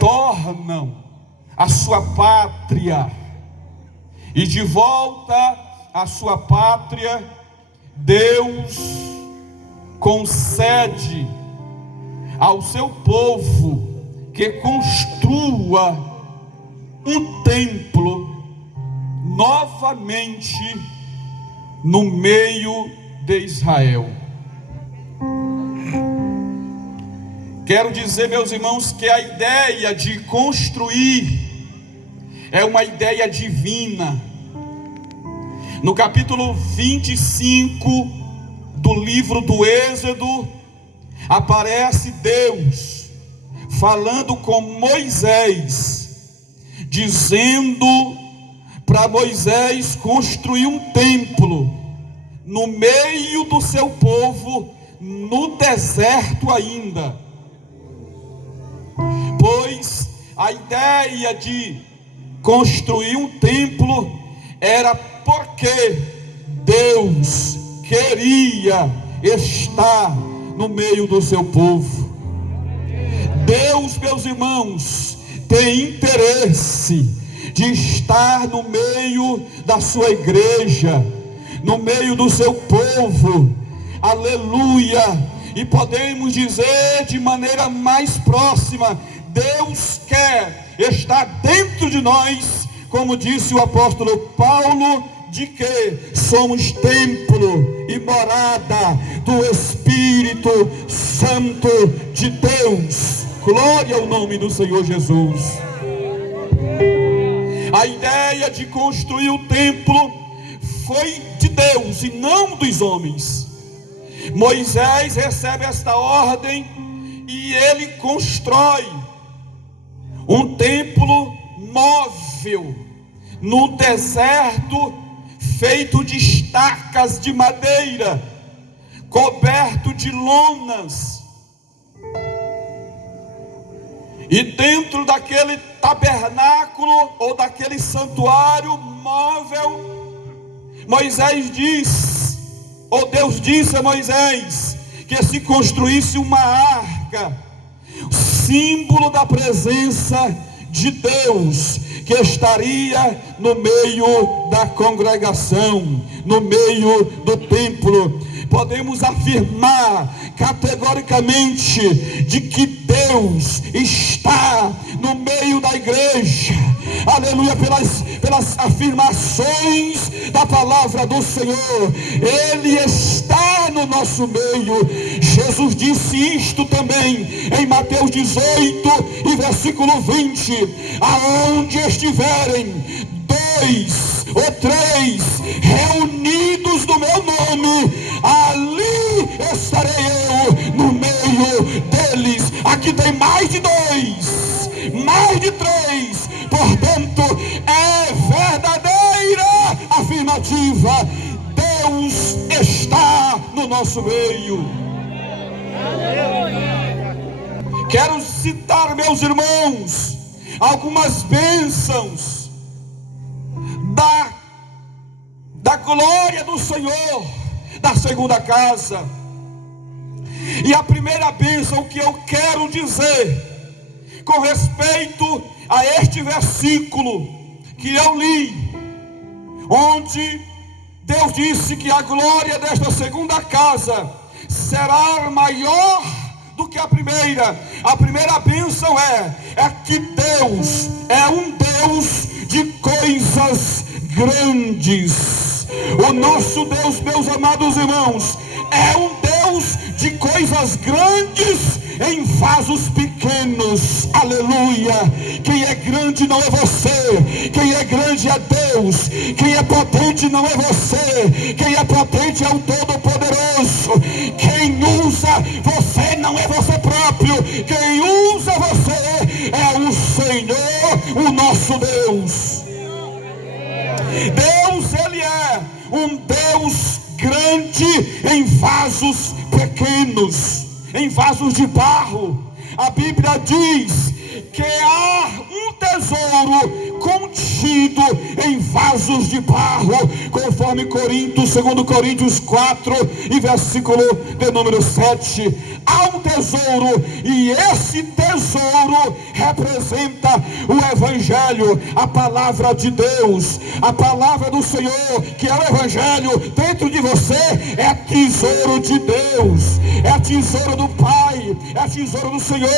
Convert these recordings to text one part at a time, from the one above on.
retornam à sua pátria. E de volta à sua pátria, Deus concede ao seu povo que construa um templo novamente no meio de Israel. Quero dizer, meus irmãos, que a ideia de construir é uma ideia divina. No capítulo 25 do livro do Êxodo, aparece Deus falando com Moisés, dizendo para Moisés construir um templo no meio do seu povo, no deserto ainda. Pois a ideia de construir um templo era porque Deus queria estar no meio do seu povo. Deus, meus irmãos, tem interesse de estar no meio da sua igreja, no meio do seu povo. Aleluia! E podemos dizer de maneira mais próxima, Deus quer estar dentro de nós, como disse o apóstolo Paulo, de que somos templo e morada do Espírito Santo de Deus. Glória ao nome do Senhor Jesus. A ideia de construir o templo foi de Deus e não dos homens. Moisés recebe esta ordem e ele constrói um templo móvel no deserto, feito de estacas de madeira, coberto de lonas. E dentro daquele tabernáculo ou daquele santuário móvel, Moisés diz, ou Deus disse a Moisés, que se construísse uma arca, símbolo da presença de Deus, que estaria no meio da congregação, no meio do templo. Podemos afirmar categoricamente de que Deus está no meio da igreja, aleluia, pelas afirmações da palavra do Senhor. Ele está no nosso meio. Jesus disse isto também em Mateus 18 e versículo 20: aonde estiverem 2 ou 3 reunidos no meu nome, ali estarei eu no meio deles. Aqui tem mais de 2, mais de 3, portanto é verdadeira afirmativa: Deus está no nosso meio. Quero citar, meus irmãos, algumas bênçãos da glória do Senhor, da segunda casa. E a primeira bênção que eu quero dizer com respeito a este versículo que eu li, onde Deus disse que a glória desta segunda casa será maior do que a primeira. A primeira bênção é que Deus é um Deus de coisas grandes. O nosso Deus, meus amados irmãos, é um Deus de coisas grandes em vasos pequenos. Aleluia! Quem é grande não é você, quem é grande é Deus. Quem é potente não é você, quem é potente é o Todo-Poderoso. Quem usa você não é você próprio, quem usa você é o Senhor, o nosso Deus. Deus, Ele é um Deus grande em vasos pequenos, em vasos de barro. A Bíblia diz que há um tesouro contido em vasos de barro, conforme 2 Coríntios 4 e versículo de número 7. Há um tesouro tesouro, e esse tesouro representa o Evangelho, a palavra de Deus, a palavra do Senhor, que é o Evangelho. Dentro de você é tesouro de Deus, é tesouro do Pai, é tesouro do Senhor.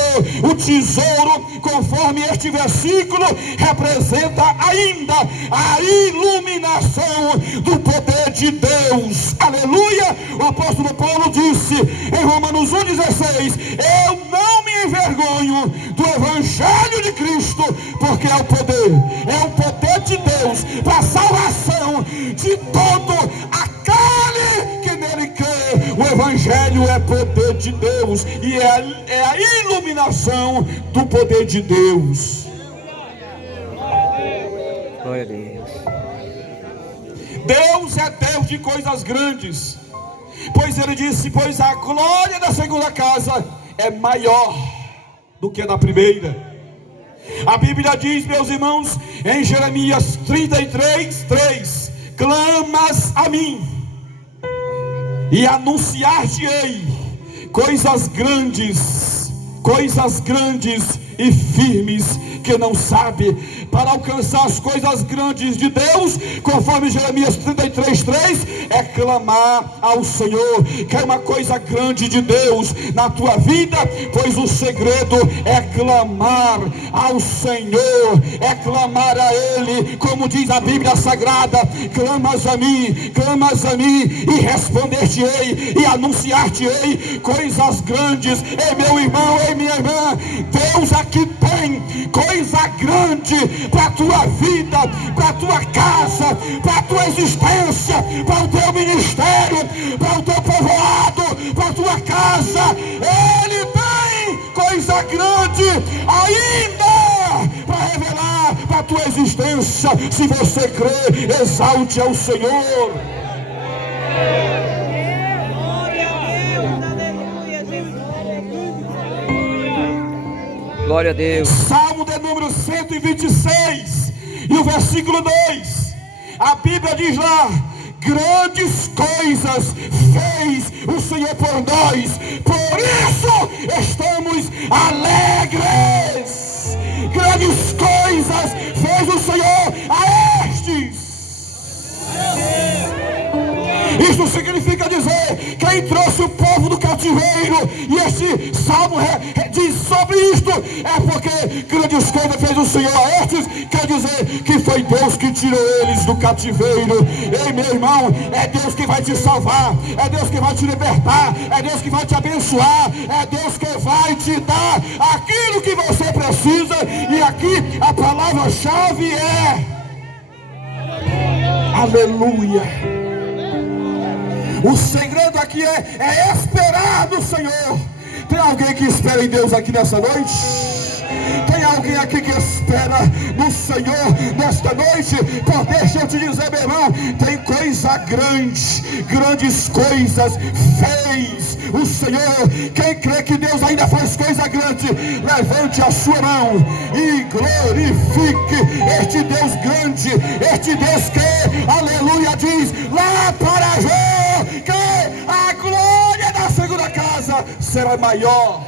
O tesouro, conforme este versículo, representa ainda a iluminação do poder de Deus. Aleluia! O apóstolo Paulo disse em Romanos 1,16: eu não me envergonho do Evangelho de Cristo, porque é o poder de Deus para a salvação de todo aquele que nele crê. O Evangelho é poder de Deus, e é a iluminação do poder de Deus. Glória a Deus. Deus é Deus de coisas grandes, pois ele disse: pois a glória da segunda casa é maior do que a da primeira. A Bíblia diz, meus irmãos, em Jeremias 33:3: clamas a mim e anunciar-te-ei coisas grandes e firmes que não sabe. Para alcançar as coisas grandes de Deus, conforme Jeremias 33:3, é clamar ao Senhor. Quer uma coisa grande de Deus na tua vida? Pois o segredo é clamar ao Senhor, é clamar a Ele, como diz a Bíblia Sagrada: clamas a mim, e responder-te-ei, e anunciar-te-ei coisas grandes. Ei, meu irmão, ei, minha irmã, Deus aqui tem coisa grande para a tua vida, para a tua casa, para a tua existência, para o teu ministério, para o teu povoado, para a tua casa. Ele tem coisa grande ainda para revelar para a tua existência. Se você crê, exalte ao Senhor. Glória a Deus. Salmo de número 126 e o versículo 2, a Bíblia diz lá: grandes coisas fez o Senhor por nós, por isso estamos alegres. Grandes coisas fez o Senhor a estes. Isso significa dizer: quem trouxe o povo do cativeiro, e este salmo diz sobre isto, é porque grandes coisas fez o Senhor a estes. Quer dizer que foi Deus que tirou eles do cativeiro. Ei, meu irmão, é Deus que vai te salvar, é Deus que vai te libertar, é Deus que vai te abençoar, é Deus que vai te dar aquilo que você precisa. E aqui a palavra-chave é aleluia. O segredo aqui é esperar no Senhor. Tem alguém que espera em Deus aqui nessa noite? Tem alguém aqui que espera no Senhor nesta noite? Então deixa eu te dizer, meu irmão, tem coisa grande, grandes coisas fez o Senhor. Quem crê que Deus ainda faz coisa grande, levante a sua mão e glorifique este Deus grande, este Deus que, aleluia, diz lá para Jó que a glória da segunda casa será maior.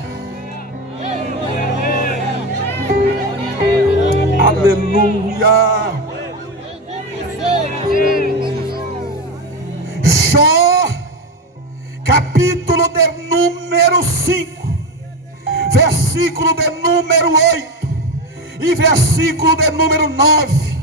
Aleluia. Jó, capítulo de número 5, versículo de número 8 e versículo de número 9,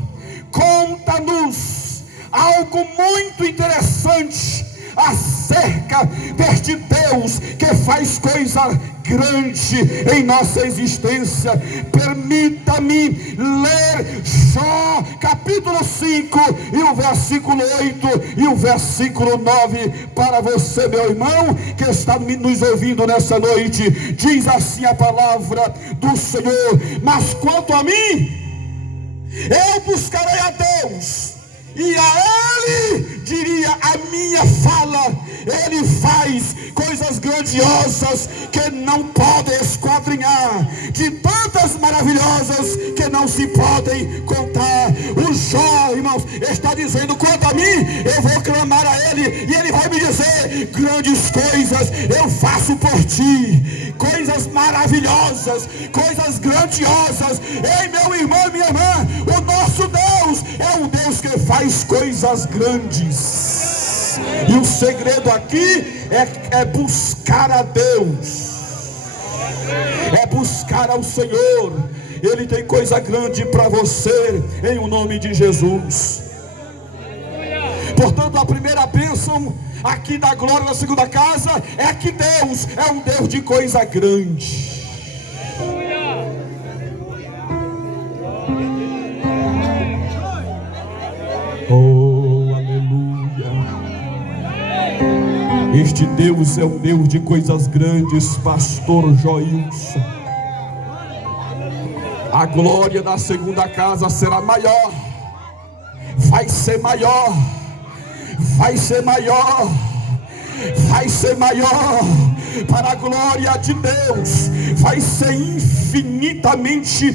conta-nos algo muito interessante acerca deste Deus que faz coisa grande em nossa existência. Permita-me ler Jó capítulo 5 e o versículo 8 e o versículo 9 para você, meu irmão, que está nos ouvindo nessa noite. Diz assim a palavra do Senhor: mas quanto a mim, eu buscarei a Deus, e a Ele diria a minha fala, Ele faz coisas grandiosas que não podem esquadrinhar, de tantas maravilhosas que não se podem contar. O Jó, irmãos, está dizendo: quanto a mim, eu vou clamar a Ele, e Ele vai me dizer: grandes coisas eu faço por ti, coisas maravilhosas, coisas grandiosas. Ei, meu irmão e minha irmã, o nosso Deus é um Deus que faz coisas grandes, e o segredo aqui é buscar a Deus, é buscar ao Senhor. Ele tem coisa grande para você, em o nome de Jesus. Portanto, a primeira bênção aqui da glória da segunda casa é que Deus é um Deus de coisa grande. Oh, aleluia. Este Deus é um Deus de coisas grandes, pastor Joilson. A glória da segunda casa será maior, vai ser maior, vai ser maior, vai ser maior, para a glória de Deus, vai ser infinitamente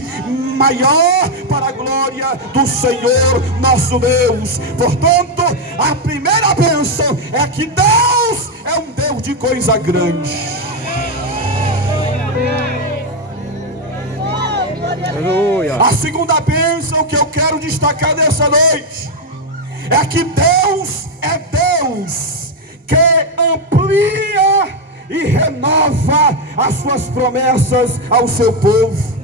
maior, para a glória do Senhor nosso Deus. Portanto, a primeira bênção é que Deus é um Deus de coisa grande. Aleluia. A segunda bênção que eu quero destacar nessa noite é que Deus é Deus que amplia e renova as suas promessas ao seu povo.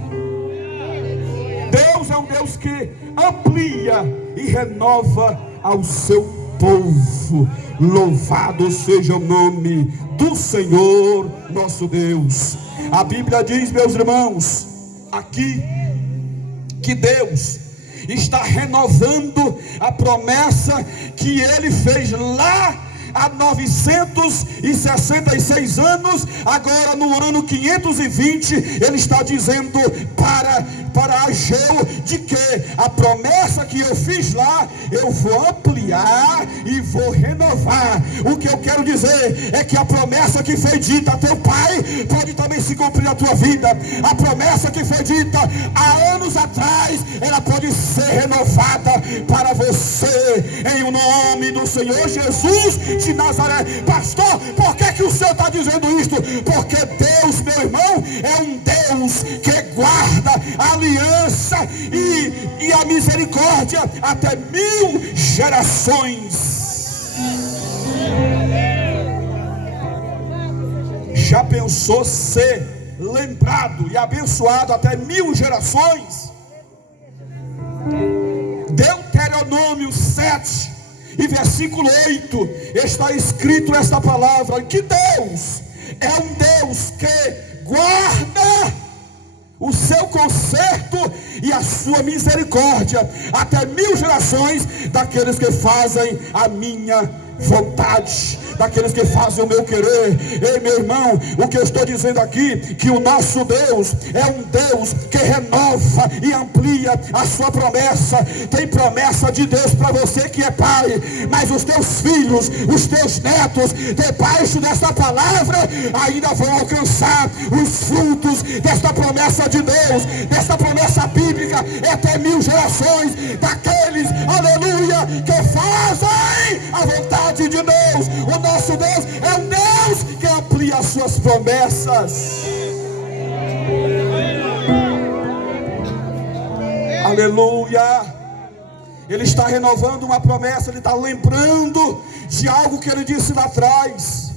Deus é um Deus que amplia e renova ao seu povo. Louvado seja o nome do Senhor nosso Deus. A Bíblia diz, meus irmãos, aqui, que Deus está renovando a promessa que Ele fez lá há 966 anos. Agora no ano 520 Ele está dizendo para Ageu de que a promessa que eu fiz lá, eu vou ampliar e vou renovar. O que eu quero dizer é que a promessa que foi dita a teu pai pode também se cumprir na tua vida. A promessa que foi dita há anos atrás, ela pode ser renovada para você, em o nome do Senhor Jesus de Nazaré. Pastor, por que o Senhor está dizendo isto? Porque Deus, meu irmão, é um Deus que guarda a aliança e a misericórdia até 1000 gerações. Já pensou ser lembrado e abençoado até 1000 gerações? Deuteronômio 7 e versículo 8 está escrito esta palavra: que Deus é um Deus que guarda o seu conserto e a sua misericórdia até 1000 gerações daqueles que fazem a minha vontade, daqueles que fazem o meu querer. Ei, meu irmão, o que eu estou dizendo aqui, que o nosso Deus é um Deus que renova e amplia a sua promessa. Tem promessa de Deus para você que é pai, mas os teus filhos, os teus netos, debaixo desta palavra, ainda vão alcançar os frutos desta promessa de Deus, desta promessa bíblica, até 1000 gerações daqueles, aleluia, que fazem a vontade de Deus. O nosso Deus é um Deus que amplia as suas promessas. Aleluia. Ele está renovando uma promessa. Ele está lembrando de algo que Ele disse lá atrás.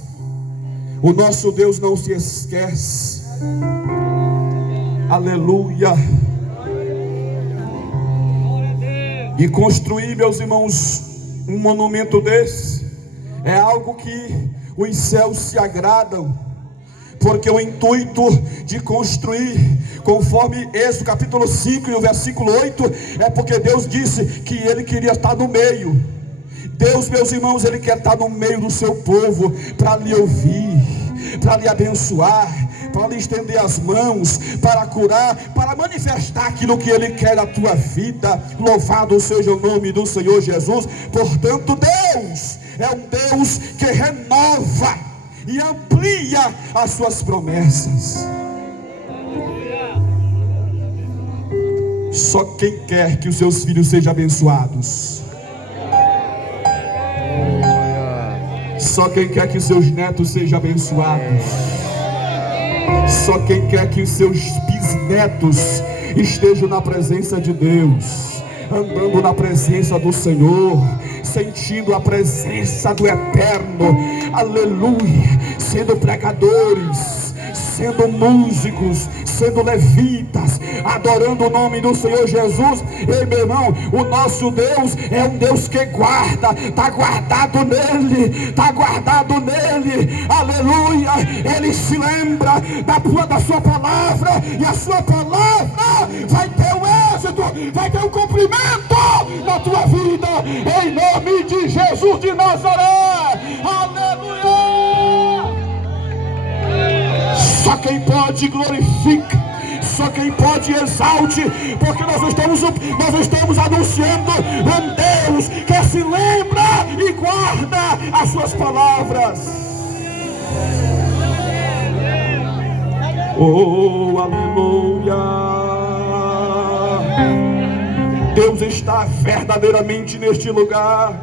O nosso Deus não se esquece. Aleluia. E construir, meus irmãos, um monumento desse é algo que os céus se agradam, porque o intuito de construir, conforme Êxodo capítulo 5 e o versículo 8, é porque Deus disse que Ele queria estar no meio. Deus, meus irmãos, Ele quer estar no meio do seu povo, para lhe ouvir, para lhe abençoar, para lhe estender as mãos, para curar, para manifestar aquilo que Ele quer na tua vida. Louvado seja o nome do Senhor Jesus. Portanto, Deus é um Deus que renova e amplia as suas promessas. Só quem quer que os seus filhos sejam abençoados, só quem quer que os seus netos sejam abençoados, só quem quer que os seus bisnetos estejam na presença de Deus, andando na presença do Senhor, sentindo a presença do Eterno, aleluia, sendo pregadores, sendo músicos, sendo levitas, adorando o nome do Senhor Jesus. Ei, meu irmão, o nosso Deus é um Deus que guarda, está guardado nele, está guardado nele, aleluia. Ele se lembra da sua palavra, e a sua palavra vai ter um êxito, vai ter um cumprimento na tua vida, em nome de Jesus de Nazaré, aleluia. Só quem pode glorifica, só quem pode exalte, porque nós estamos anunciando um Deus que se lembra e guarda as suas palavras. Oh, aleluia. Deus está verdadeiramente neste lugar.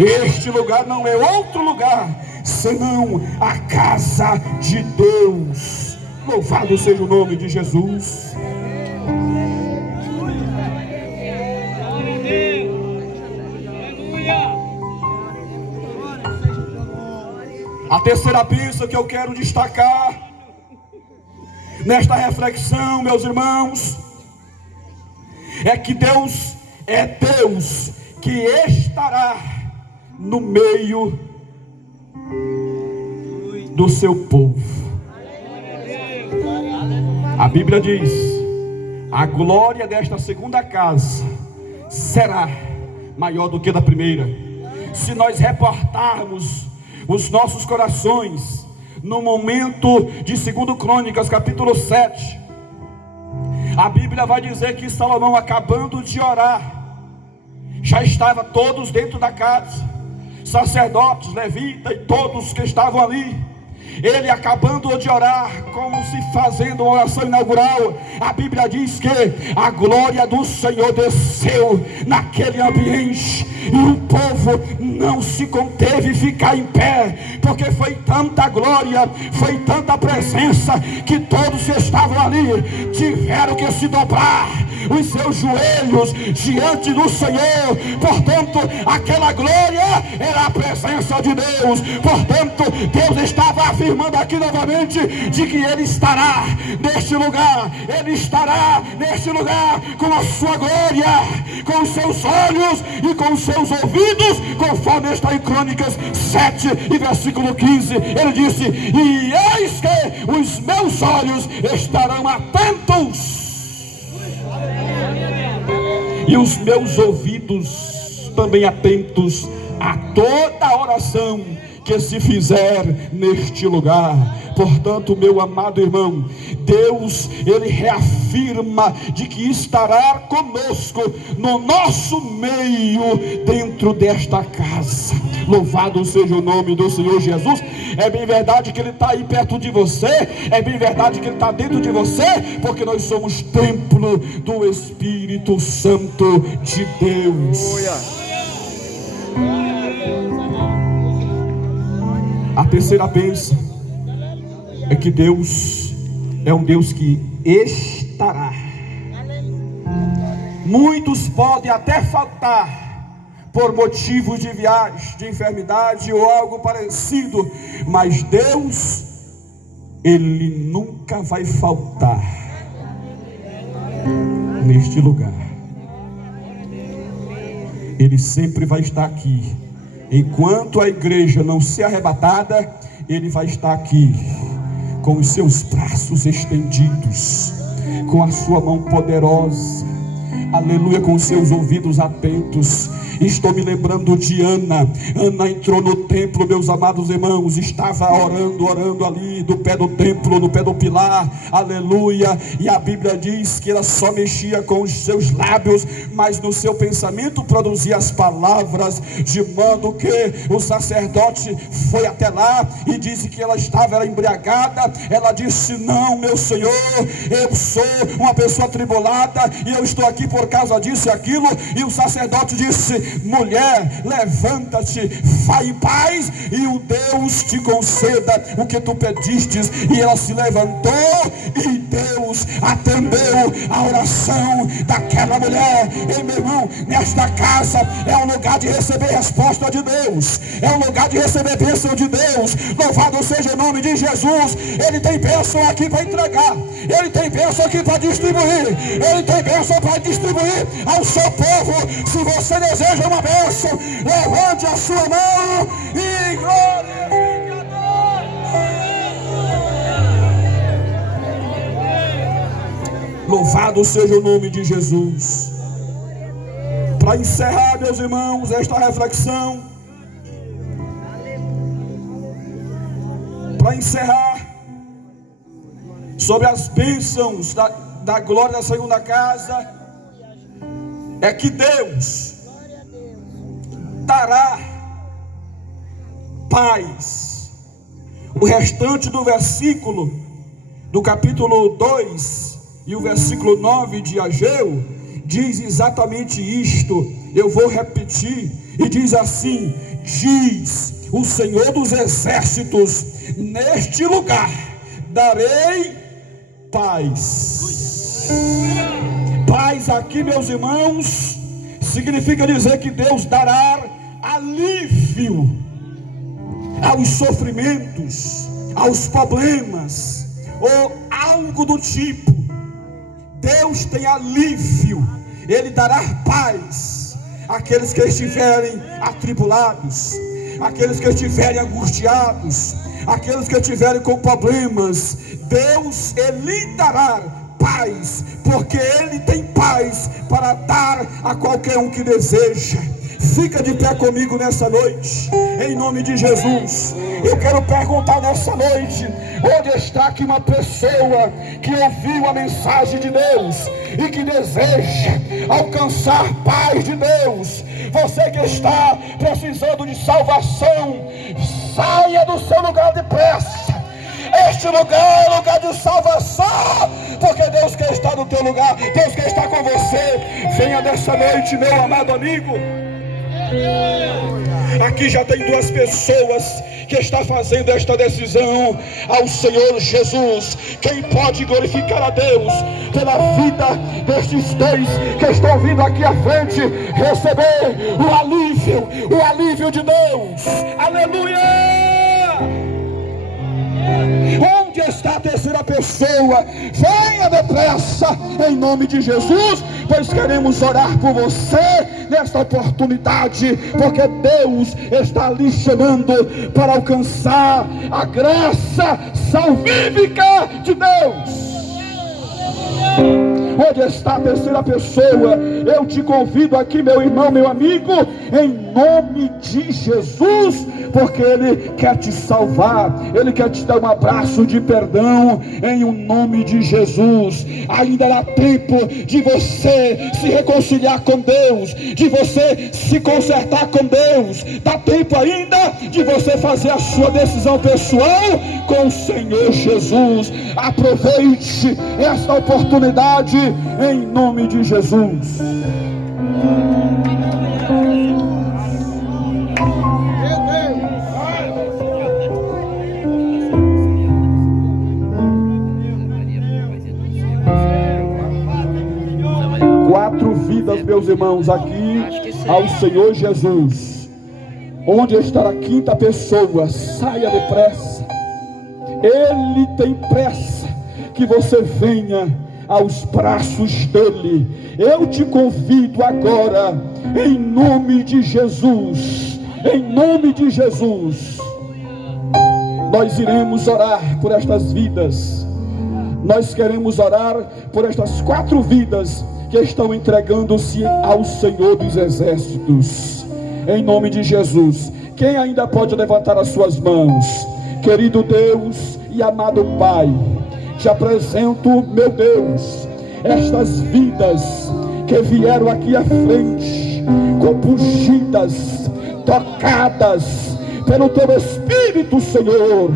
Este lugar não é outro lugar senão a casa de Deus. Louvado seja o nome de Jesus. A terceira bênção que eu quero destacar nesta reflexão, meus irmãos, é que Deus é Deus que estará no meio do seu povo. A Bíblia diz: a glória desta segunda casa será maior do que da primeira. Se nós reportarmos os nossos corações no momento de 2 Crônicas, capítulo 7, a Bíblia vai dizer que Salomão, acabando de orar, já estava todos dentro da casa, sacerdotes, levitas e todos que estavam ali. Ele acabando de orar, como se fazendo uma oração inaugural, a Bíblia diz que a glória do Senhor desceu naquele ambiente, e o povo não se conteve ficar em pé, porque foi tanta glória, foi tanta presença, que todos que estavam ali tiveram que se dobrar os seus joelhos diante do Senhor. Portanto, aquela glória era a presença de Deus. Portanto, Deus estava afirmando aqui novamente de que Ele estará neste lugar. Ele estará neste lugar com a sua glória, com os seus olhos e com os seus ouvidos, conforme está em Crônicas 7 e versículo 15. Ele disse: e eis que os meus olhos estarão atentos e os meus ouvidos também atentos a toda oração que se fizer neste lugar. Portanto, meu amado irmão, Deus, Ele reafirma de que estará conosco, no nosso meio, dentro desta casa. Louvado seja o nome do Senhor Jesus. É bem verdade que Ele está aí perto de você, é bem verdade que Ele está dentro de você, porque nós somos templo do Espírito Santo de Deus. A terceira bênção é que Deus é um Deus que estará. Muitos podem até faltar por motivos de viagem, de enfermidade ou algo parecido, mas Deus, Ele nunca vai faltar neste lugar. Ele sempre vai estar aqui. Enquanto a igreja não ser arrebatada, Ele vai estar aqui, com os seus braços estendidos, com a sua mão poderosa, aleluia, com os seus ouvidos atentos. Estou me lembrando de Ana. Ana entrou no templo, meus amados irmãos, estava orando ali, do pé do templo, no pé do pilar, aleluia, e a Bíblia diz que ela só mexia com os seus lábios, mas no seu pensamento produzia as palavras, de modo que o sacerdote foi até lá e disse que ela estava embriagada. Ela disse: não, meu Senhor, eu sou uma pessoa atribulada e eu estou aqui por causa disso e aquilo. E o sacerdote disse: mulher, levanta-te, vai em paz, e o Deus te conceda o que tu pedistes. E ela se levantou e Deus atendeu a oração daquela mulher. E meu irmão, nesta casa é um lugar de receber resposta de Deus, é um lugar de receber bênção de Deus. Louvado seja o nome de Jesus. Ele tem bênção aqui para entregar, Ele tem bênção aqui para distribuir, Ele tem bênção para distribuir ao seu povo. Se você deseja uma bênção, levante a sua mão e glorifique a Deus. Louvado seja o nome de Jesus. Para encerrar, meus irmãos, esta reflexão, para encerrar sobre as bênçãos da glória da segunda casa, é que Deus dará paz. O restante do versículo do capítulo 2 e o versículo 9 de Ageu diz exatamente isto. Eu vou repetir, e diz assim: diz o Senhor dos exércitos, neste lugar darei paz. Paz aqui, meus irmãos, significa dizer que Deus dará alívio aos sofrimentos, aos problemas, ou algo do tipo. Deus tem alívio, Ele dará paz àqueles que estiverem atribulados, aqueles que estiverem angustiados, aqueles que estiverem com problemas. Deus, Ele dará paz, porque Ele tem paz para dar a qualquer um que deseja. Fica de pé comigo nessa noite, em nome de Jesus. Eu quero perguntar nessa noite: onde está aqui uma pessoa que ouviu a mensagem de Deus e que deseja alcançar paz de Deus? Você que está precisando de salvação, saia do seu lugar depressa. Este lugar é lugar de salvação, porque Deus quer estar no teu lugar, Deus quer estar com você. Venha dessa noite, meu amado amigo. Aqui já tem duas pessoas que estão fazendo esta decisão ao Senhor Jesus. Quem pode glorificar a Deus pela vida destes dois que estão vindo aqui à frente receber o alívio de Deus? Aleluia! Onde está a terceira pessoa? Venha depressa, em nome de Jesus, pois queremos orar por você nesta oportunidade, porque Deus está lhe chamando para alcançar a graça salvífica de Deus. Onde está a terceira pessoa? Eu te convido aqui, meu irmão, meu amigo, em nome de Jesus, porque Ele quer te salvar, Ele quer te dar um abraço de perdão, em o nome de Jesus. Ainda dá tempo de você se reconciliar com Deus, de você se consertar com Deus. Dá tempo ainda de você fazer a sua decisão pessoal com o Senhor Jesus. Aproveite esta oportunidade em nome de Jesus. Quatro vidas, meus irmãos, aqui ao Senhor Jesus. Onde está a quinta pessoa? Saia depressa. Ele tem pressa que você venha aos braços dele. Eu te convido agora, em nome de Jesus, em nome de Jesus. Nós iremos orar por estas vidas. Nós queremos orar por estas quatro vidas que estão entregando-se ao Senhor dos Exércitos. Em nome de Jesus. Quem ainda pode levantar as suas mãos? Querido Deus e amado Pai, te apresento, meu Deus, estas vidas que vieram aqui à frente, compungidas, tocadas pelo teu Espírito, Senhor.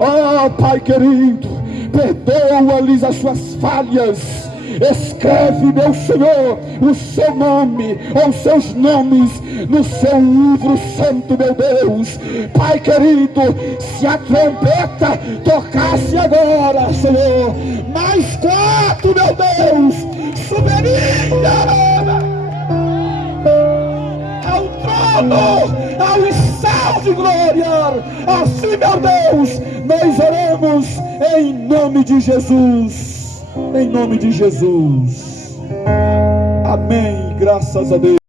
Oh, Pai querido, perdoa-lhes as suas falhas. Escreve, meu Senhor, o seu nome, ou os seus nomes, no seu livro santo, meu Deus. Pai querido, se a trombeta tocasse agora, Senhor, mais 4, meu Deus, subiria ao trono, ao estado de glória. Assim, meu Deus, nós oramos em nome de Jesus. Em nome de Jesus. Amém. Graças a Deus.